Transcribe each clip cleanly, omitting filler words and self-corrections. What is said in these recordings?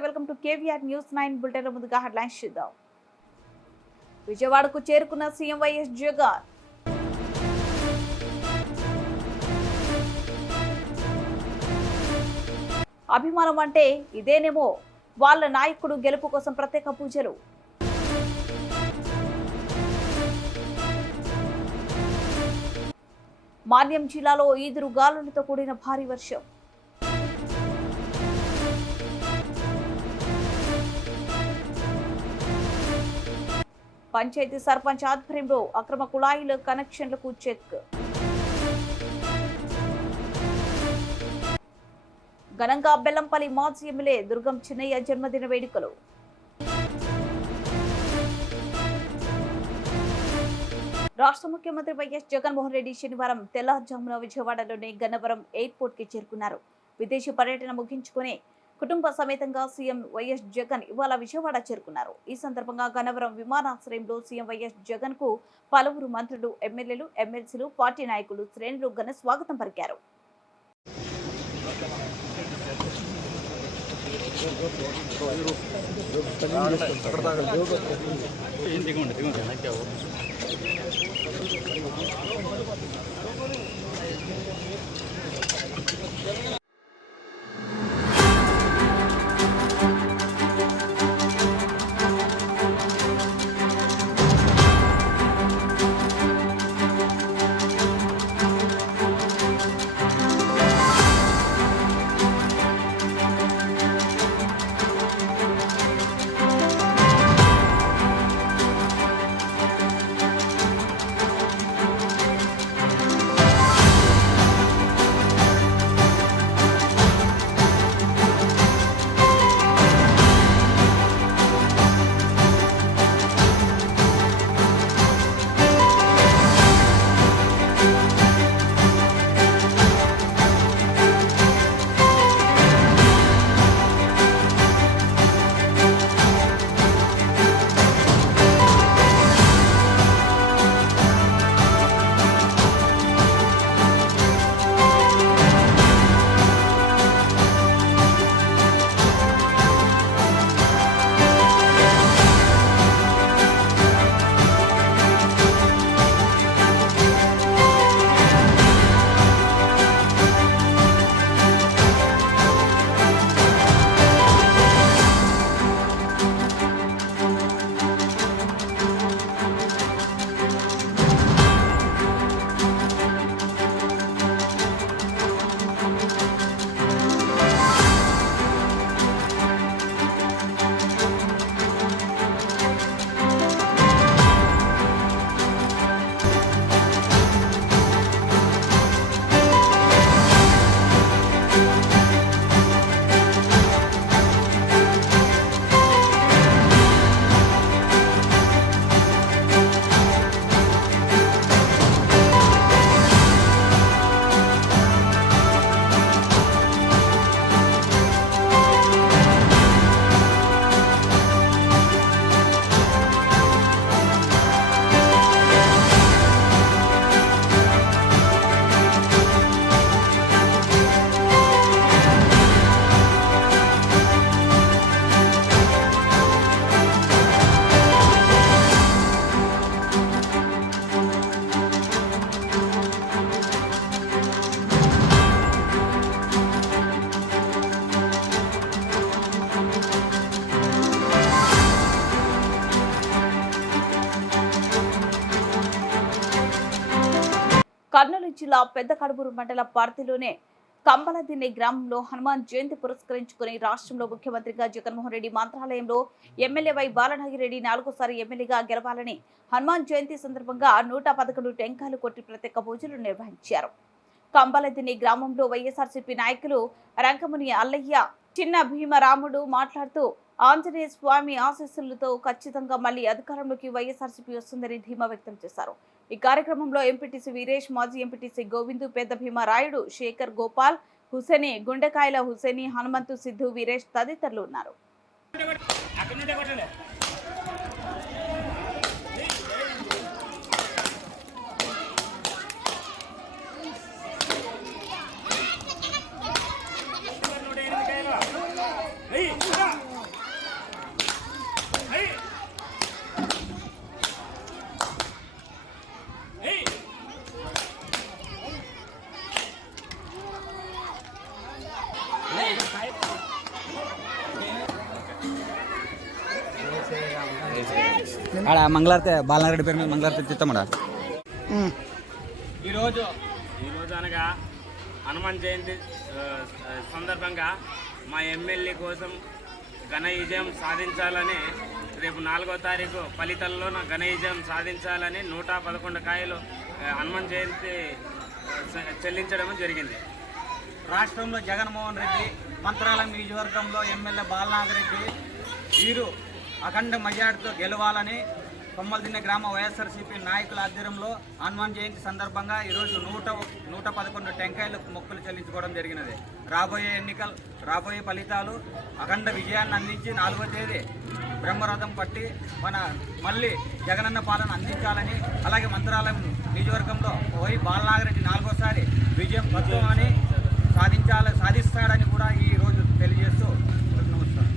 నమస్తే welcome to KVR news 9 bulletin లో ముందుగా హెడ్లైన్స్ చూద్దాం. విజయవాడకు చేరుకున్న సీఎం వైఎస్ జగన్. అభిమానం అంటే ఇదేనేమో, వాళ్ళ నాయకుడు గెలుపు కోసం ప్రత్యేక పూజలు. మాన్యం జిల్లాలో ఈదురు గాలులతో కూడిన భారీ వర్షం. పంచాయతీ సర్పంచ్ ఆధ్వర్యంలో అక్రమ కుళాయిల కనెక్షన్లకు చెక్. ఘనంగా బెల్లంపల్లి మాజీ ఎమ్మెల్యే దుర్గం చిన్నయ్య జన్మదిన వేడుకలు. రాష్ట్ర ముఖ్యమంత్రి వైఎస్ జగన్మోహన్ రెడ్డి శనివారం తెల్లవారుజామున విజయవాడలోని గన్నవరం ఎయిర్పోర్ట్ కి చేరుకున్నారు. విదేశీ పర్యటన ముగించుకుని కుటుంబ సమేతంగా సీఎం వైఎస్ జగన్ ఇవాళ విజయవాడ చేరుకున్నారు. ఈ సందర్భంగా గన్నవరం విమానాశ్రయంలో సీఎం వైఎస్ జగన్ కు పలువురు మంత్రులు, ఎమ్మెల్యేలు, ఎమ్మెల్సీలు, పార్టీ నాయకులు, శ్రేణులు ఘన స్వాగతం పలికారు. కర్నూలు జిల్లా పెద్ద కడుబూరు మండల పరిధిలోనే కంబలదిన్నె గ్రామంలో హనుమాన్ జయంతి పురస్కరించుకుని రాష్ట్రంలో ముఖ్యమంత్రిగా జగన్మోహన్ రెడ్డి మంత్రాలయంలో ఎమ్మెల్యే వై బాలనాగిరెడ్డి 4వ ఎమ్మెల్యేగా గెలవాలని హనుమాన్ జయంతి సందర్భంగా 111 టెంకాయలు కొట్టి ప్రత్యేక పూజలు నిర్వహించారు. కంబలదిన్నె గ్రామంలో వైఎస్ఆర్సీపీ నాయకులు రంగముని అల్లయ్య, చిన్న భీమరాముడు మాట్లాడుతూ ఆంజనేయ స్వామి ఆశీస్సులతో ఖచ్చితంగా మళ్లీ అధికారంలోకి వైఎస్ఆర్సీపీ వస్తుందని ధీమా వ్యక్తం చేశారు. ఈ కార్యక్రమంలో ఎంపీటీసీ వీరేష్, మాజీ ఎంపీటీసీ గోవిందు, పెద్ద భీమరాయుడు, శేఖర్, గోపాల్, హుసేని, గుండెకాయల హుసేని, హనుమంతు, సిద్ధు, వీరేష్ తదితరులు ఉన్నారు. Hey! ఆడ మంగళారతి బాలనారెడ్డి పేరు మీద మంగళారతి తిత్తమ్మడా. ఈరోజు అనగా హనుమాన్ జయంతి సందర్భంగా మా ఎమ్మెల్యే కోసం ఘన విజయం సాధించాలని రేపు 4వ తారీఖు ఫలితాల్లో ఘన విజయం సాధించాలని 111 కాయలు హనుమాన్ జయంతి చెల్లించడం జరిగింది. రాష్ట్రంలో జగన్మోహన్ రెడ్డి, మంత్రాలయం నియోజకవర్గంలో ఎమ్మెల్యే బాలనాగిరెడ్డి వీరు అఖండ మెజార్టీతో గెలవాలని కొమ్మలదిన్నె గ్రామ వైఎస్ఆర్సీపీ నాయకుల ఆధ్వర్యంలో హనుమాన్ జయంతి సందర్భంగా ఈరోజు 111 టెంకాయలు మొక్కులు చెల్లించుకోవడం జరిగినది. రాబోయే ఫలితాలు అఖండ విజయాన్ని అందించి 4వ తేదీ బ్రహ్మరథం పట్టి మళ్ళీ జగనన్న పాలన అందించాలని, అలాగే మంత్రాలయం నియోజకవర్గంలో బాలనాగిరెడ్డి 4వసారి విజయం పట్టుమని సాధిస్తాడని కూడా ఈ రోజు తెలియజేస్తూ నమస్కారం.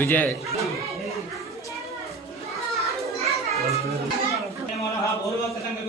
విజయ్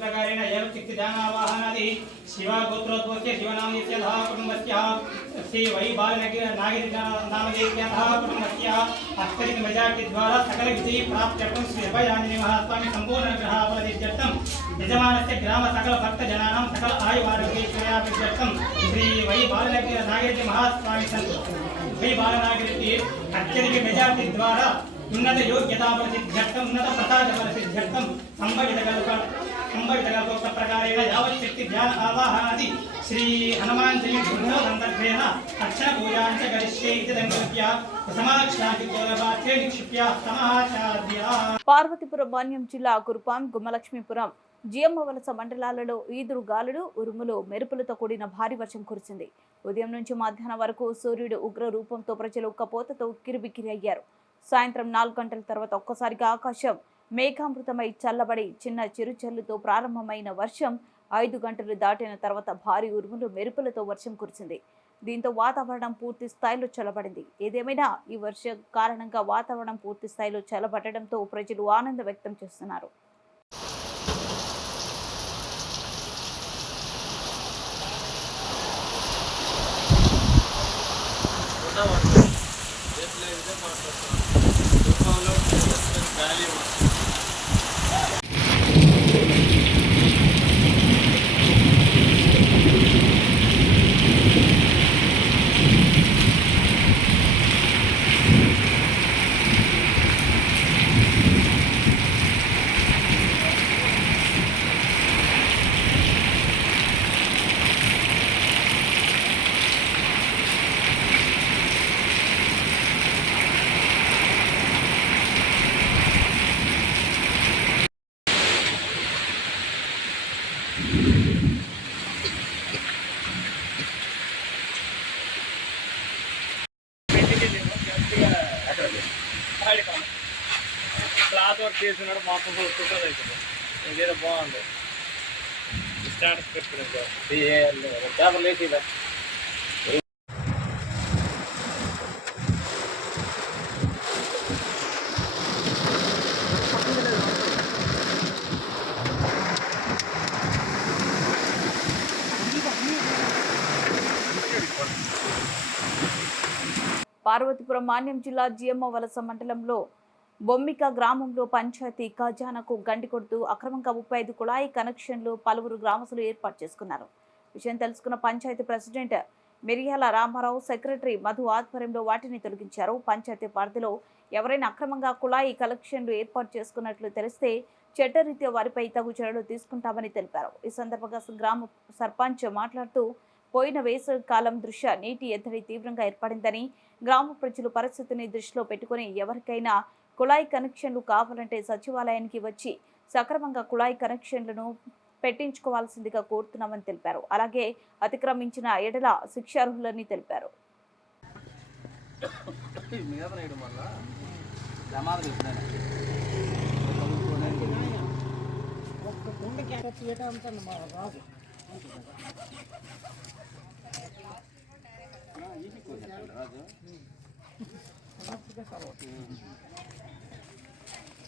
प्रकारेण एव चित्तदानावाहनादि शिवगोत्रोद्भवस्य शिवनामस्य धा कुटुम्बस्य श्री वै बालनागिरेड्डी कुटुम्बस्य अत्यधिक मेजार्टी द्वारा सकल विजय प्राप्त्यर्थं श्री अभयाञ्जनेय महास्वामी संपूर्ण ग्रहाफलसिद्ध्यर्थं यजमानस्य ग्राम सकल भक्त जनानां सकल आयुरारोग्यैश्वर्याभिवृद्ध्यर्थं श्री वै बालनागिरेड्डी महास्वामी वै बालनागिरेड्डी अत्यधिक मेजार्टी द्वारा उन्नत योग्यताफलसिद्ध्यर्थं उन्नत प्रसादफलसिद्ध्यर्थं संभवितकल्प प्रकारेण यावत् शक्ति ध्यान आवाहनादि श्री हनुमान जयंती संदर्भेन अर्चन पूजां च करिष्ये इति संकल्प्य समाक्षादिकोलपात्रे निक्षिप्य समाचार्य. పార్వతీపురం మన్యం జిల్లా కురుపాం గుమ్మలక్ష్మీపురం జియమ్మవలస మండలాలలో ఈదురు గాలులు ఉరుములు మెరుపులతో కూడిన భారీ వర్షం కురిసింది. ఉదయం నుంచి మధ్యాహ్నం వరకు సూర్యుడు ఉగ్ర రూపంతో ప్రజలు ఉక్కపోతతో ఉక్కిరిబిక్కిరి అయ్యారు. సాయంత్రం 4 గంటల తర్వాత ఒక్కసారిగా ఆకాశం మేఘామృతమై చల్లబడి చిన్న చిరుచల్లుతో ప్రారంభమైన వర్షం 5 గంటలు దాటిన తర్వాత భారీ ఉరుములు మెరుపులతో వర్షం కురిసింది. దీంతో వాతావరణం పూర్తి స్థాయిలో చల్లబడింది. ఏదేమైనా ఈ వర్షం కారణంగా వాతావరణం పూర్తి స్థాయిలో చల్లబడడంతో ప్రజలు ఆనందం వ్యక్తం చేస్తున్నారు. చేసినాడు మొత్తం చూస్తుంటుంది అవుతుంది ఇంకేదో బాగుంది స్టాటస్ పెట్టుకునే పేపర్ లేచిదా పార్వతీపురం మాన్యం జిల్లా జిఎమ్మ వలస మండలంలో బొమ్మిక గ్రామంలో పంచాయతీ ఖజానాకు గండి కొడుతూ అక్రమంగా 35 కుళాయి కనెక్షన్లు పలువురు గ్రామస్తులు ఏర్పాటు చేసుకున్నారు. విషయం తెలుసుకున్న పంచాయతీ ప్రెసిడెంట్ మిరియాల రామారావు, సెక్రటరీ మధు ఆధ్వర్యంలో వాటిని తొలగించారు. పంచాయతీ పరిధిలో ఎవరైనా అక్రమంగా కుళాయి కలెక్షన్లు ఏర్పాటు చేసుకున్నట్లు తెలిస్తే చట్టరీత్యా వారిపై తగు చర్యలు తీసుకుంటామని తెలిపారు. ఈ సందర్భంగా గ్రామ సర్పంచ్ మాట్లాడుతూ పోయిన వేసవి కాలం దృష్ట్యా నీటి ఎద్దడి తీవ్రంగా ఏర్పడిందని, గ్రామ ప్రజలు పరిస్థితిని దృష్టిలో పెట్టుకుని ఎవరికైనా కుళాయి కనెక్షన్లు కావాలంటే సచివాలయానికి వచ్చి సక్రమంగా కుళాయి కనెక్షన్లను పెట్టించుకోవాల్సిందిగా కోరుతున్నామని తెలిపారు. అలాగే అతిక్రమించిన ఎడల శిక్షార్హులని తెలిపారు.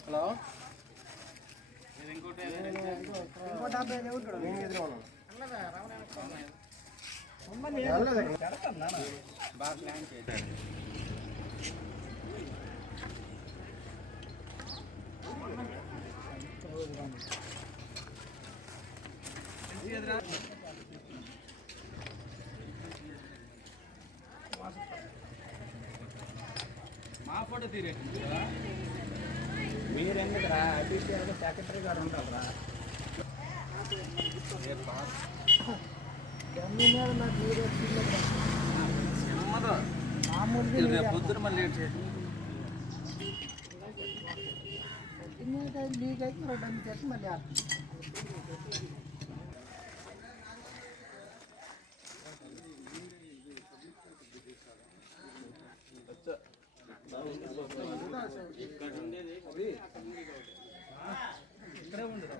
హలో మా ఫోటో తీరేటి మీరెందుకురా అఫీషియల్గా సెక్రటరీ గారు ఉంటారా పొద్దున మళ్ళీ లేట్ చేసి లీక్ అయితే రెండు చేసి మళ్ళీ ఇక్కడే ఉండదు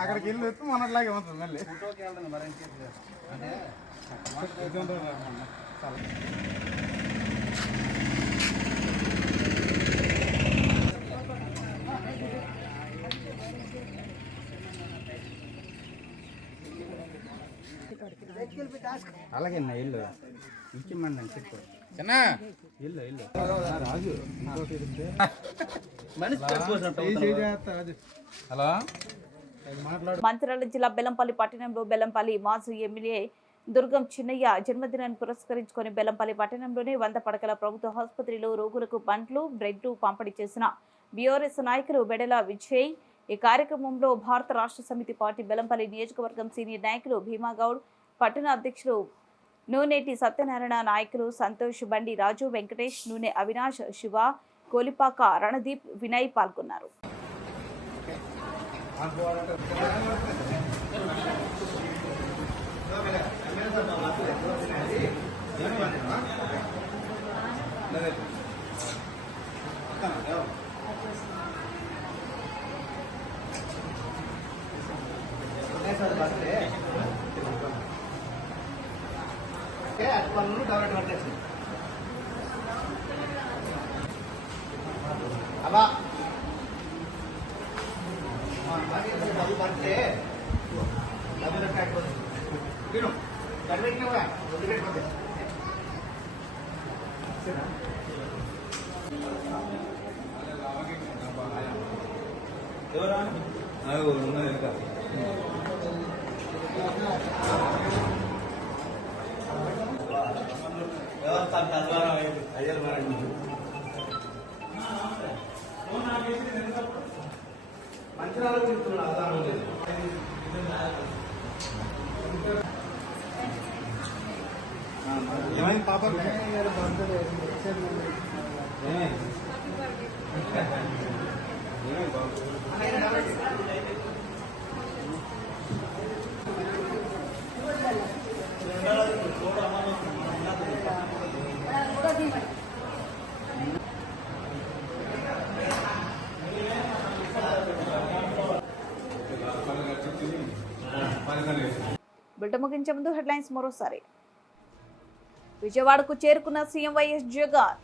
అక్కడికి వెళ్ళి వచ్చి మనలాగే ఉంటుంది మళ్ళీ ఫోటోకి వెళ్తాను మరి అంటే అలాగే ఇల్లు ఇచ్చిమ్మండి అని చెప్పు ఇల్లు ఇల్లు రాజు హలో మంచిర్యాల జిల్లా బెల్లంపల్లి పట్టణంలో బెల్లంపల్లి మాజీ ఎమ్మెల్యే దుర్గం చిన్నయ్య జన్మదినాన్ని పురస్కరించుకొని బెల్లంపల్లి పట్టణంలోని 100 పడకల ప్రభుత్వ ఆసుపత్రిలో రోగులకు పండ్లు, బ్రెడ్ పంపిణీ చేసిన బీఆర్ఎస్ నాయకులు బెడల విజయ్. ఈ కార్యక్రమంలో భారత రాష్ట్ర సమితి పార్టీ బెల్లంపల్లి నియోజకవర్గం సీనియర్ నాయకులు భీమాగౌడ్, పట్టణ అధ్యక్షులు నూనెటి సత్యనారాయణ, నాయకులు సంతోష్, బండి రాజు, వెంకటేష్, నూనె అవినాష్, శివ, కోలిపాక, రణదీప్, వినయ్ పాల్గొన్నారు. అలా ఏమైంది పాప బిడ్డ ముగించే ముందు హెడ్లైన్స్ మరోసారి. విజయవాడకు చేరుకున్న సీఎం వైఎస్ జగన్.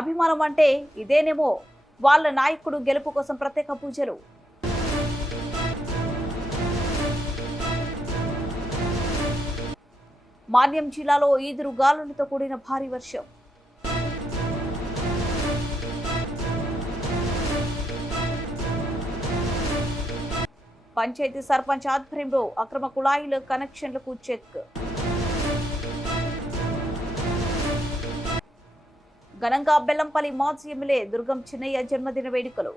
అభిమానం అంటే ఇదేనేమో, వాళ్ళ నాయకుడు గెలుపు కోసం ప్రత్యేక పూజలు. మాన్యం జిల్లాలో ఈదురు గాలులతో కూడిన భారీ వర్షం. పంచాయతీ సర్పంచ్ ఆధ్వర్యంలో అక్రమ కుళాయిల కనెక్షన్లకు చెక్. ఘనంగా బెల్లంపల్లి మాజీ ఎమ్మెల్యే దుర్గం చిన్నయ్య జన్మదిన వేడుకలు.